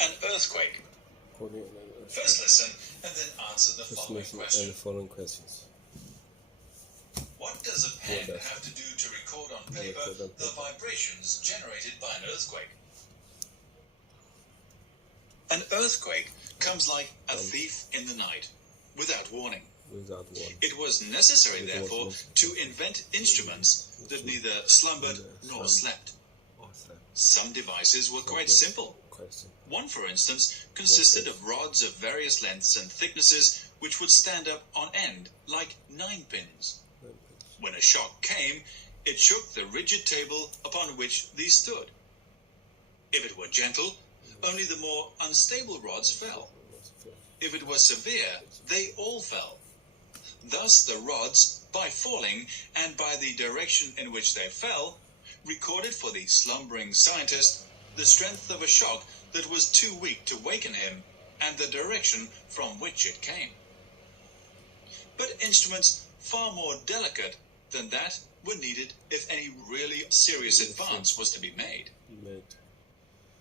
an earthquake? First listen and then answer the following questions. What does a pen have to do to record on paper the vibrations generated by an earthquake? An earthquake comes like a thief in the night, without warning. It was necessary, therefore, to invent instruments that neither slumbered nor slept. Some devices were quite simple. One, for instance, consisted of rods of various lengths and thicknesses which would stand up on end like 9-pins. When a shock came, it shook the rigid table upon which these stood. If it were gentle, only the more unstable rods fell. If it was severe, they all fell. Thus the rods, by falling and by the direction in which they fell, recorded for the slumbering scientist the strength of a shock that was too weak to waken him and the direction from which it came. But instruments far more delicate than that were needed if any really serious advance was to be made.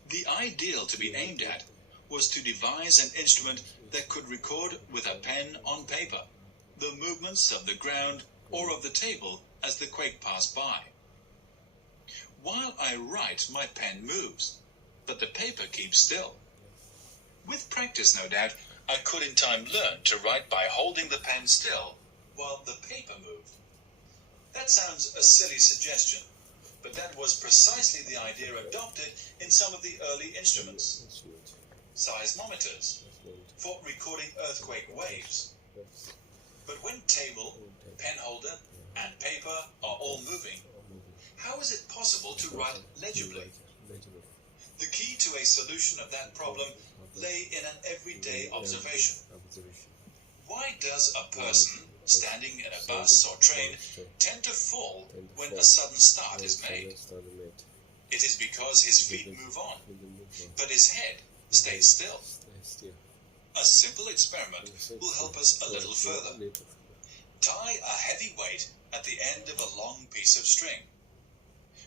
The ideal to be aimed at was to devise an instrument that could record with a pen on paper the movements of the ground or of the table as the quake passed by. While I write, my pen moves, but the paper keeps still. With practice, no doubt, I could in time learn to write by holding the pen still while the paper moved. That sounds a silly suggestion, but that was precisely the idea adopted in some of the early instruments. Seismometers, for recording earthquake waves. But when table, pen holder, and paper are all moving, how is it possible to write legibly? The key to a solution of that problem lay in an everyday observation. Why does a person standing in a bus or train tend to fall when a sudden start is made? It is because his feet move on, but his head stays still. A simple experiment will help us a little further. Tie a heavy weight at the end of a long piece of string.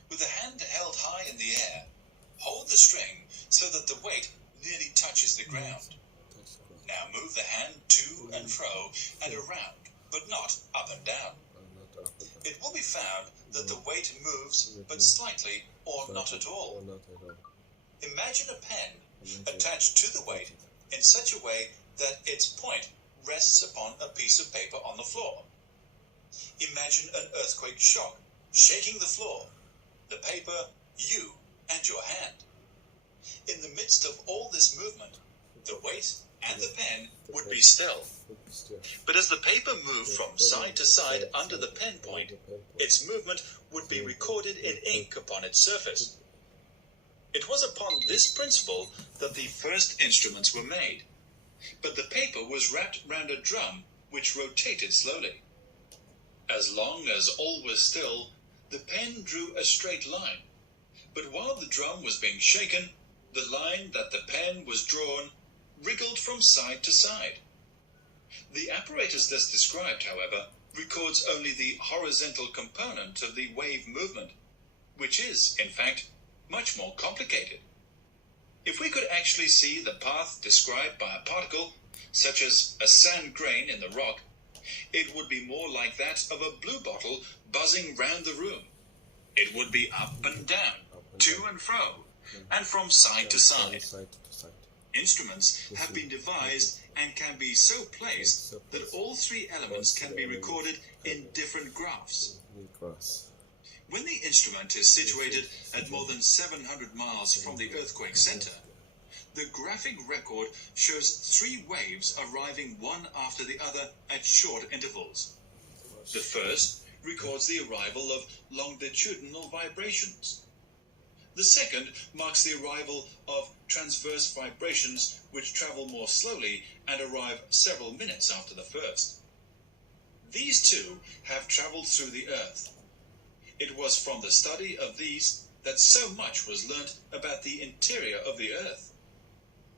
With a hand held high in the air, hold the string so that the weight nearly touches the ground. Now move the hand to and fro and around, but not up and down. It will be found that the weight moves but slightly or not at all. Imagine a pen attached to the weight in such a way that its point rests upon a piece of paper on the floor. Imagine an earthquake shock shaking the floor, the paper, you, and your hand. In the midst of all this movement, the weight and the pen would be still. But as the paper moved from side to side under the pen point, its movement would be recorded in ink upon its surface. It was upon this principle that the first instruments were made, but the paper was wrapped round a drum which rotated slowly. As long as all was still, the pen drew a straight line, but while the drum was being shaken, the line that the pen was drawn wriggled from side to side. The apparatus thus described, however, records only the horizontal component of the wave movement, which is, in fact, much more complicated. If we could actually see the path described by a particle, such as a sand grain in the rock, it would be more like that of a blue bottle buzzing round the room. It would be up and down, to and fro, and from side to side. Instruments have been devised and can be so placed that all three elements can be recorded in different graphs. When the instrument is situated at more than 700 miles from the earthquake center, the graphic record shows three waves arriving one after the other at short intervals. The first records the arrival of longitudinal vibrations. The second marks the arrival of transverse vibrations which travel more slowly and arrive several minutes after the first. These two have traveled through the earth. It was from the study of these that so much was learnt about the interior of the earth.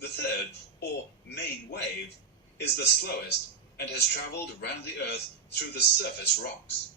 The third, or main wave, is the slowest and has travelled around the earth through the surface rocks.